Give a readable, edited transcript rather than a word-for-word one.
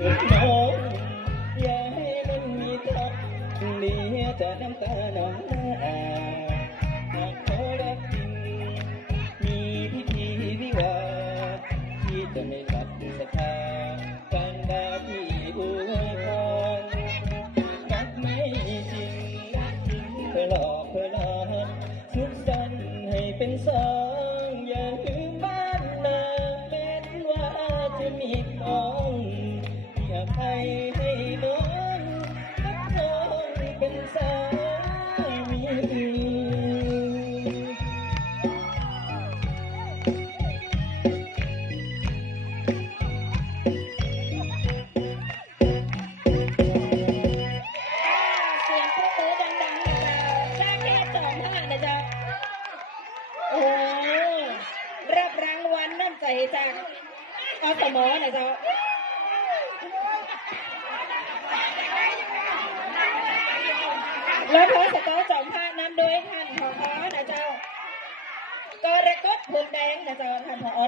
น้องอย่าให้มันมีทักเดียวจะน้ำตาหนองหน้าหากเขารักจริงมีพิธีวิวาที่จะไม่ขัดศรัทธาการดาที่อวยพรรักไม่จริงเพื่อหลอกเพื่อลาทุกสันให้เป็นสองอย่าลืมบ้านนาแม้ว่าจะมีของอยากให้น้องรักน้องเป็นสามี เสียงปรบมือดังๆนะเจ้าได้แค่2 ท่านะเจ้าโอ้รับรางวัลน้ำใจจากอสมนะเจ้าแล้วพอสตอ2 ภาคนำโดยท่านผอนะเจ้ากรกฎพรมแดงนะเจ้าท่านผอ